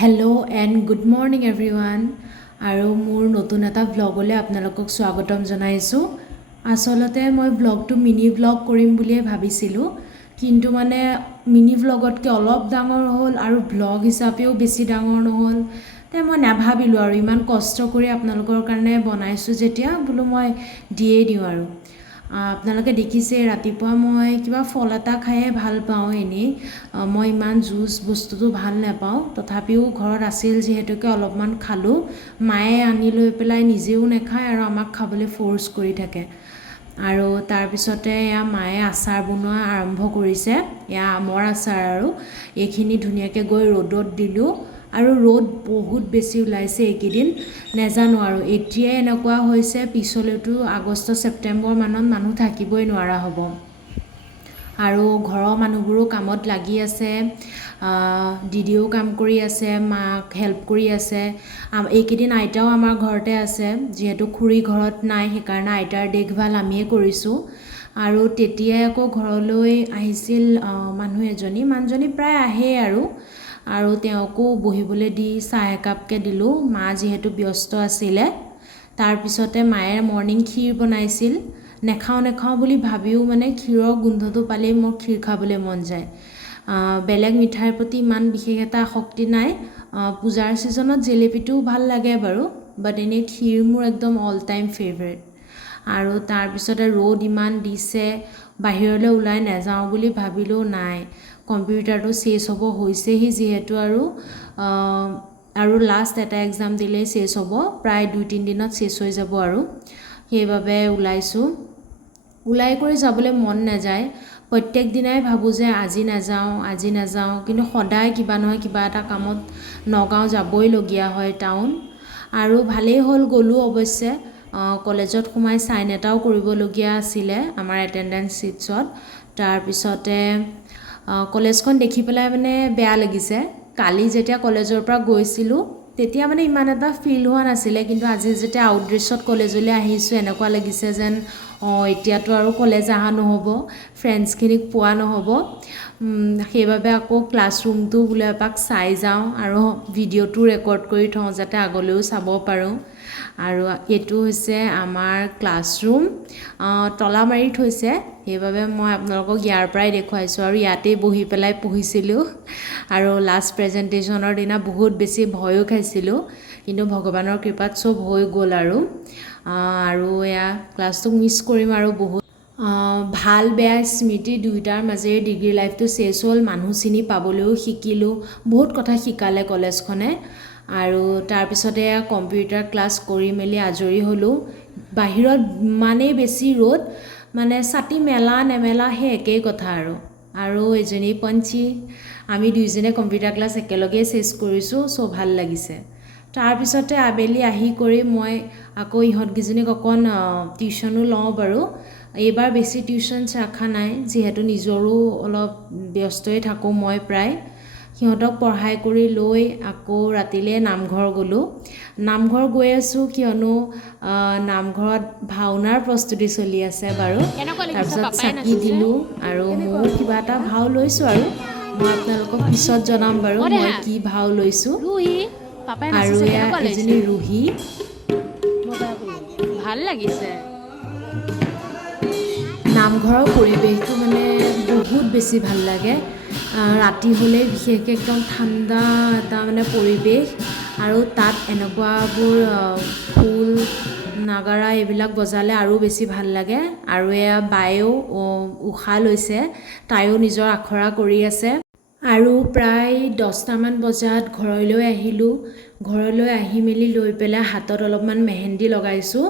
Hello' and good morning everyone আৰু মোৰ নতুন এটা ভ্লগলৈ আপোনালোকক স্বাগতম জনাইছোঁ। আচলতে মই ভ্লগটো মিনি ভ্লগ কৰিম বুলিয়ে ভাবিছিলোঁ, কিন্তু মানে মিনি ভ্লগতকৈ অলপ ডাঙৰ হ'ল আৰু ভ্লগ হিচাপেও বেছি ডাঙৰ নহ'ল। মই নাভাবিলোঁ আৰু ইমান কষ্ট কৰি আপোনালোকৰ কাৰণে বনাইছোঁ যেতিয়া বোলো মই দিয়েই দিওঁ আৰু। আপোনালোকে দেখিছে ৰাতিপুৱা মই কিবা ফল এটা খায়ে ভাল পাওঁ। এনেই মই ইমান জুচ বস্তুটো ভাল নাপাওঁ, তথাপিও ঘৰত আছিল যিহেতুকে অলপমান খালোঁ। মায়ে আনি লৈ পেলাই নিজেও নাখায় আৰু আমাক খাবলৈ ফ'ৰ্চ কৰি থাকে। আৰু তাৰপিছতে এয়া মায়ে আচাৰ বনোৱা আৰম্ভ কৰিছে। এয়া আমৰ আচাৰ আৰু এইখিনি ধুনীয়াকৈ গৈ ৰ'দত দিলোঁ আৰু ৰ'দ বহুত বেছি ওলাইছে এইকেইদিন। নেজানো আৰু এতিয়াই এনেকুৱা হৈছে, পিছলৈতো আগষ্ট ছেপ্টেম্বৰ মানত মানুহ থাকিবই নোৱাৰা হ'ব। আৰু ঘৰৰ মানুহবোৰো কামত লাগি আছে, দিদিও কাম কৰি আছে, মাক হেল্প কৰি আছে। এইকেইদিন আইতাও আমাৰ ঘৰতে আছে, যিহেতু খুৰী ঘৰত নাই সেইকাৰণে আইতাৰ দেখভাল আমিয়ে কৰিছোঁ। আৰু তেতিয়াই আকৌ ঘৰলৈ আহিছিল মানুহ এজনী, মানুহজনী প্ৰায় আহেই আৰু তেওঁকো বহিবলৈ দি চাহ একাপকৈ দিলোঁ, মা যিহেতু ব্যস্ত আছিলে। তাৰপিছতে মায়ে মৰ্ণিং ক্ষীৰ বনাইছিল। নেখাওঁ বুলি ভাবিও মানে ক্ষীৰৰ গোন্ধটো পালেই মোৰ ক্ষীৰ খাবলৈ মন যায়। বেলেগ মিঠাইৰ প্ৰতি ইমান বিশেষ এটা আসক্তি নাই। পূজাৰ ছিজনত জেলেপিটোও ভাল লাগে বাৰু, বাট এনেই ক্ষীৰ মোৰ একদম অল টাইম ফেভৰেট। আৰু তাৰপিছতে ৰ'দ ইমান দিছে, বাহিৰলৈ ওলাই নাযাওঁ বুলি ভাবিলেও নাই, কম্পিউটাৰটো চেছ হ'ব হৈছেহি যিহেতু আৰু লাষ্ট এটা এক্সাম দিলেই চেছ হ'ব, প্ৰায় 2-3 দিনত চেছ হৈ যাব আৰু। সেইবাবে ওলাই কৰি যাবলৈ মন নাযায়। প্ৰত্যেক দিনাই ভাবোঁ যে আজি নাযাওঁ, কিন্তু সদায় কিবা নহয় কিবা এটা কামত নগাঁও যাবইলগীয়া হয় টাউন। আৰু ভালেই হ'ল গ'লোঁ অৱশ্যে। কলেজত সোমাই চাইন এটাও কৰিবলগীয়া আছিলে আমাৰ এটেণ্ডেঞ্চ শ্বীটছত। তাৰপিছতে কলেজখন দেখি পেলাই মানে বেয়া লাগিছে। কালি যেতিয়া কলেজৰ পৰা গৈছিলোঁ তেতিয়া মানে ইমান এটা ফিল হোৱা নাছিলে, কিন্তু আজি যেতিয়া আউটড্ৰেছত কলেজলৈ আহিছোঁ এনেকুৱা লাগিছে যেন এতিয়াতো আৰু কলেজ অহা নহ'ব, ফ্ৰেণ্ডছখিনিক পোৱা নহ'ব। সেইবাবে আকৌ ক্লাছৰুমটো বোলে এপাক চাই যাওঁ আৰু ভিডিঅ'টো ৰেকৰ্ড কৰি থওঁ যাতে আগলৈও চাব পাৰোঁ। আৰু এইটো হৈছে আমাৰ ক্লাছৰুম, তলা মাৰি থৈছে, সেইবাবে মই আপোনালোকক ইয়াৰ পৰাই দেখুৱাইছোঁ। আৰু ইয়াতেই বহি পেলাই পঢ়িছিলোঁ আৰু লাষ্ট প্ৰেজেণ্টেশ্যনৰ দিনা বহুত বেছি ভয়ো খাইছিলোঁ, কিন্তু ভগৱানৰ কৃপাত চব হৈ গ'ল আৰু এয়া ক্লাছটোক মিছ কৰিম আৰু বহুত। ভাল বেয়া স্মৃতি দুয়োটাৰ মাজেৰে ডিগ্ৰী লাইফটো চেছ হ'ল। মানুহ চিনি পাবলৈও শিকিলোঁ, বহুত কথা শিকালে কলেজখনে। আৰু তাৰপিছতে কম্পিউটাৰ ক্লাছ কৰি মেলি আজৰি হ'লোঁ। বাহিৰত ইমানেই বেছি ৰ'দ, মানে ছাতি মেলা নেমেলা সেই একেই কথা আৰু এজনী পঞ্চী, আমি দুইজনে কম্পিউটাৰ ক্লাছ একেলগেই চেছ কৰিছোঁ, চ' ভাল লাগিছে। তাৰপিছতে আবেলি আহি কৰি মই আকৌ ইহঁতকেইজনীক অকণ টিউশ্যনো লওঁ বাৰু। এইবাৰ বেছি টিউশ্যনছ ৰখা নাই, যিহেতু নিজৰো অলপ ব্যস্তই থাকোঁ মই প্ৰায়। সিহঁতক পঢ়াই কৰি লৈ আকৌ ৰাতিলৈ নামঘৰ গ'লোঁ। নামঘৰ গৈ আছোঁ কিয়নো নামঘৰত ভাওনাৰ প্ৰস্তুতি চলি আছে বাৰু। তাৰপিছত চাকি দিলোঁ আৰু ময়ো কিবা এটা ভাও লৈছোঁ আৰু মই আপোনালোকক পিছত জনাম বাৰু মই কি ভাও লৈছোঁ। আৰু এয়া এজনী ৰুহি, ভাল লাগিছে। নামঘৰৰ পৰিৱেশটো মানে বহুত বেছি ভাল লাগে। ৰাতি হ'লেই বিশেষকৈ একদম ঠাণ্ডা এটা মানে পৰিৱেশ, আৰু তাত এনেকুৱাবোৰ খোল নাগাৰা এইবিলাক বজালে আৰু বেছি ভাল লাগে। আৰু এয়া বায়েও উশাহ লৈছে, তাইও নিজৰ আখৰা কৰি আছে। আৰু প্ৰায় 10টামান বজাত ঘৰলৈ আহিলোঁ। ঘৰলৈ আহি মেলি লৈ পেলাই হাতত অলপমান মেহেন্দি লগাইছোঁ,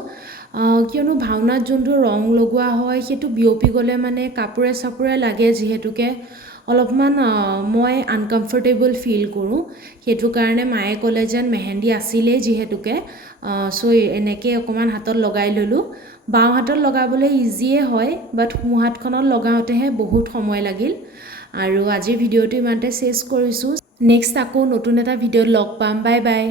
কিয়নো ভাওনাত যোনটো ৰং লগোৱা হয় সেইটো বিয়পি গ'লে মানে কাপোৰে চাপোৰে লাগে, যিহেতুকে অলপমান মই আনকমফৰ্টেবল ফিল কৰোঁ। সেইটো কাৰণে মায়ে ক'লে যেন মেহেন্দি আছিলেই যিহেতুকে, চ' এনেকৈ অকণমান হাতত লগাই ল'লোঁ। বাওঁ হাতত লগাবলৈ ইজিয়ে হয়, বাট সোঁ হাতখনত লগাওঁতেহে বহুত সময় লাগিল। আৰু আজিৰ ভিডিঅ'টো ইমানতে চেছ কৰিছোঁ। নেক্সট আকৌ নতুন এটা ভিডিঅ'ত লগ পাম। Bye bye.